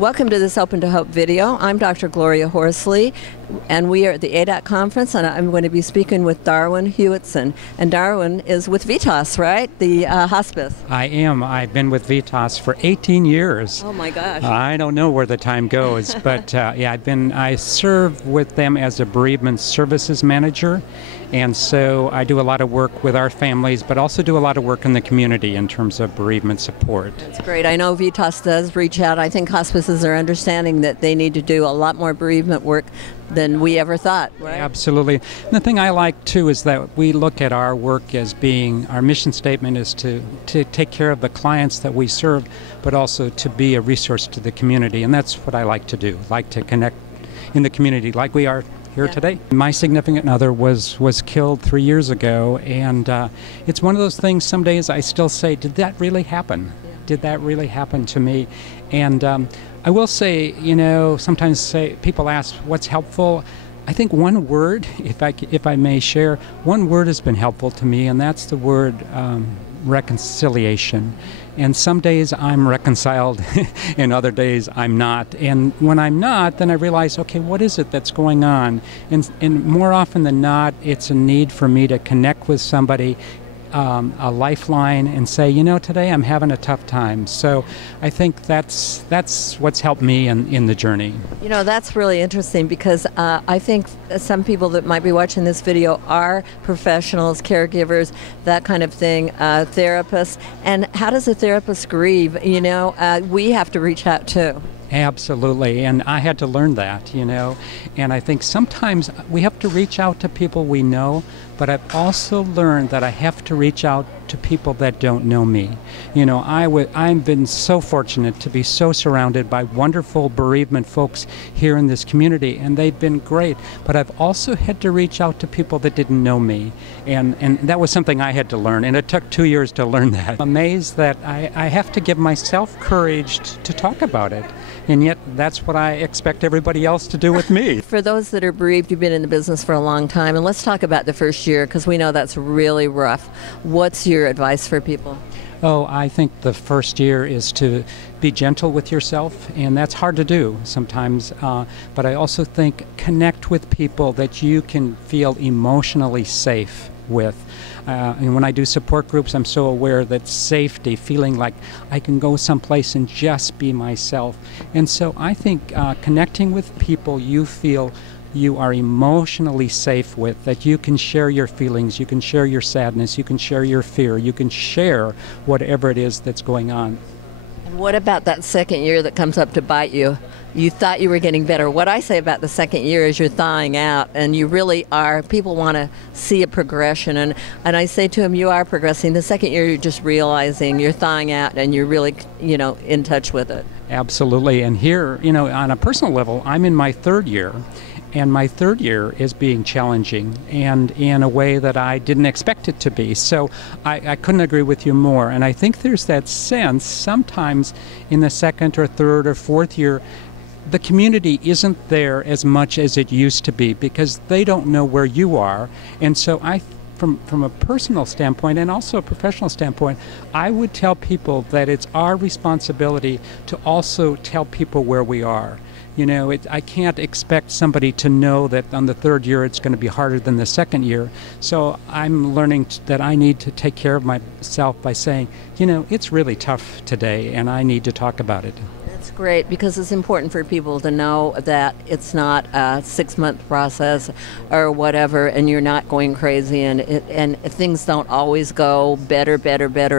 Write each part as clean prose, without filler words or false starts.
Welcome to this Open to Hope video. I'm Dr. Gloria Horsley, and we are at the ADAC conference, and I'm going to be speaking with Darwin Huartson. And Darwin is with Vitas, right? The hospice. I am. I've been with Vitas for 18 years. Oh my gosh. I don't know where the time goes, but yeah, I serve with them as a bereavement services manager. And so I do a lot of work with our families, but also do a lot of work in the community in terms of bereavement support. That's great. I know Vitas does reach out. I think hospices are understanding that they need to do a lot more bereavement work than we ever thought, right? Absolutely. And the thing I like, too, is that we look at our work as being, our mission statement is to take care of the clients that we serve, but also to be a resource to the community. And that's what I like to do, like to connect in the community like we are here today. My significant other was killed 3 years ago, and it's one of those things, some days I still say, did that really happen? Did that really happen to me? And I will say, you know, sometimes people ask what's helpful. I think one word, if I may share, one word has been helpful to me, and that's the word reconciliation. And some days I'm reconciled, and other days I'm not. And when I'm not, then I realize, okay, what is it that's going on? And more often than not, it's a need for me to connect with somebody, a lifeline, and say, you know, today I'm having a tough time. So I think that's what's helped me in the journey. You know, that's really interesting because I think some people that might be watching this video are professionals, caregivers, that kind of thing, therapists. And how does a therapist grieve? You know, we have to reach out too. Absolutely, and I had to learn that, you know, and I think sometimes we have to reach out to people we know, but I've also learned that I have to reach out to people that don't know me. You know, I've been so fortunate to be so surrounded by wonderful bereavement folks here in this community, and they've been great, but I've also had to reach out to people that didn't know me, and that was something I had to learn, and it took 2 years to learn that. I'm amazed that I have to give myself courage to talk about it. And yet, that's what I expect everybody else to do with me. For those that are bereaved, you've been in the business for a long time, and let's talk about the first year, because we know that's really rough. What's your advice for people? Oh, I think the first year is to be gentle with yourself, and that's hard to do sometimes. But I also think connect with people that you can feel emotionally safe with. And when I do support groups, I'm so aware that safety, feeling like I can go someplace and just be myself. And so I think connecting with people you feel you are emotionally safe with, that you can share your feelings, you can share your sadness, you can share your fear, you can share whatever it is that's going on. And what about that second year that comes up to bite you? You thought you were getting better. What I say about the second year is you're thawing out, and you really are. People want to see a progression, and I say to them, you are progressing. The second year, you're just realizing you're thawing out, and you're really, you know, in touch with it. Absolutely. And here, you know, on a personal level, I'm in my third year. And my third year is being challenging, and in a way that I didn't expect it to be. So I couldn't agree with you more. And I think there's that sense sometimes in the second or third or fourth year, the community isn't there as much as it used to be because they don't know where you are. And so from a personal standpoint and also a professional standpoint, I would tell people that it's our responsibility to also tell people where we are. You know, I can't expect somebody to know that on the third year it's going to be harder than the second year. So I'm learning that I need to take care of myself by saying, you know, it's really tough today and I need to talk about it. That's great, because it's important for people to know that it's not a 6-month process or whatever, and you're not going crazy, and things don't always go better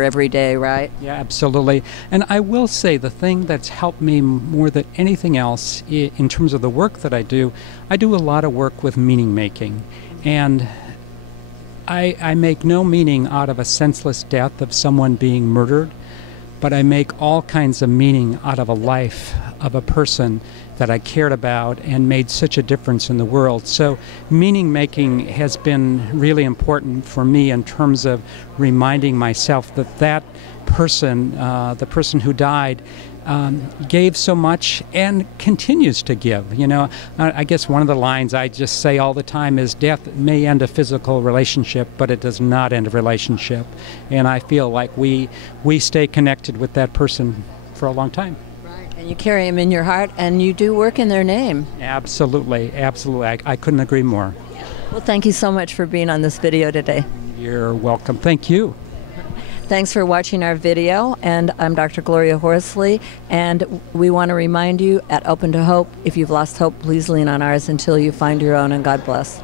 every day, right? Yeah, absolutely. And I will say the thing that's helped me more than anything else in terms of the work that I do a lot of work with meaning making. And I make no meaning out of a senseless death of someone being murdered, but I make all kinds of meaning out of a life of a person that I cared about and made such a difference in the world. So meaning making has been really important for me in terms of reminding myself that person, the person who died, gave so much and continues to give. You know, I guess one of the lines I just say all the time is, death may end a physical relationship, but it does not end a relationship. And I feel like we stay connected with that person for a long time. Right. And you carry them in your heart, and you do work in their name. Absolutely, absolutely. I couldn't agree more. Well, thank you so much for being on this video today. You're welcome. Thank you. Thanks for watching our video, and I'm Dr. Gloria Horsley, and we want to remind you at Open to Hope, if you've lost hope, please lean on ours until you find your own, and God bless.